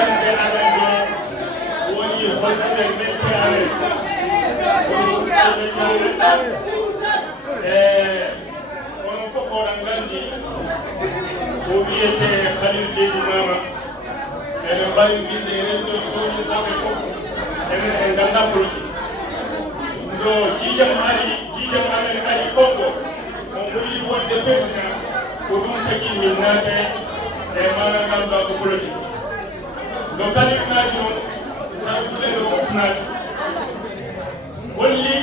jande aɗanɗo woni holtude mettare onon fof oɗon nganndi ko wiyete Khalil Diédhiou Mama ene mbawi winde réseau soñuɓoɓe fof enen en ngannda politique do jiijam amen ari fonko on ɓuri wonde président ko ɗum tagi min naate e mana ngannduɗa ko politique no Khalil naati noon sankuɗeɗo fof naati holli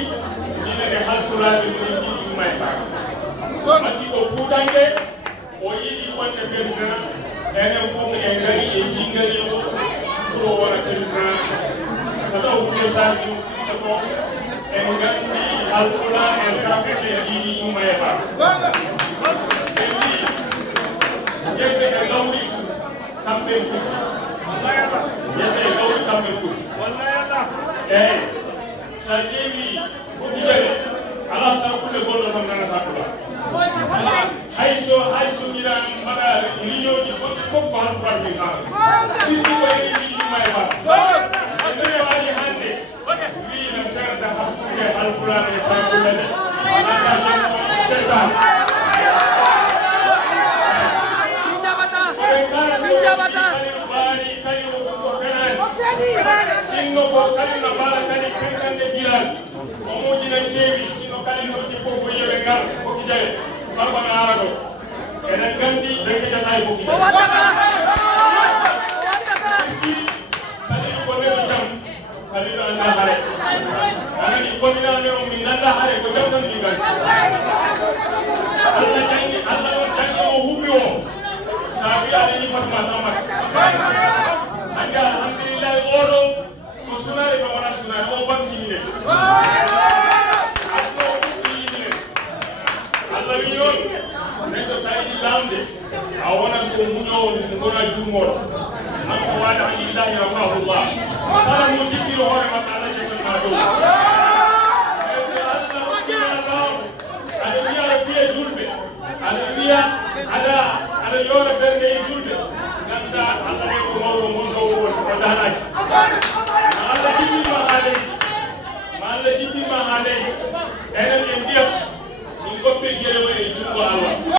minene halkulaɓe minen jiɗi ɗum may faa makki ko fuutanke o yiɗi wonde président enen fof e ngari e jingari o pour o wona président so taw hunde saaji ɗum fitta ko en nganndi halkula e sankuɗe jiɗi ɗum may faa en mbi yimɓe ɓe gawri kamɓe kutti yimɓe e gawri kamɓe kutti eyi sa ƴeewi Boukidjane ala sankuɗe gonɗo tan nanata tula hayso mbiɗa mbaɗa réunion ji goɗɗi fof ko halpulaar min haala ɗiɗi wayni jiɗima e baa so mbiɗe waɗi hannde wi no serda hakkude halpulaar e sankuɗe ɗe alaka jommo serdan sinno ko Khalil no mbaara kadi 50 village o mujinan keewi sinno Khalil oji fof ko yeɓe ngar Boukidjane farmana ara ɗo eɗen nganndi ɓe kecata e Boukidjane Khalil ko neɗɗo jam Khalil annda hare anani commune o min nannda hare ko jam tan min nganndi Allah on jangi o huɓɓi o sa wi aɗa yi Fatoumata Amata hannde alhamdulillahi oɗo ko sunare ɓe wona sunare o bamtiminen adno o fuɗɗiyiminen Allah wi noon neɗɗo sa yiɗi lamde a wonat ko muñowo gona juumoɗo an ko waɗa an lillahi rafahullah kala mo jippiro hoore makko Allah jeffanma dow e so Allah hokkima law aɗa wiya aɗa fiye julɓe aɗa wiya aɗa yoora bernde e julɓe ganda Allah wi ko mawɗo gonɗo o daanaji ma Allah jippima ha leydi enen en mbiyat min goppe gueɗe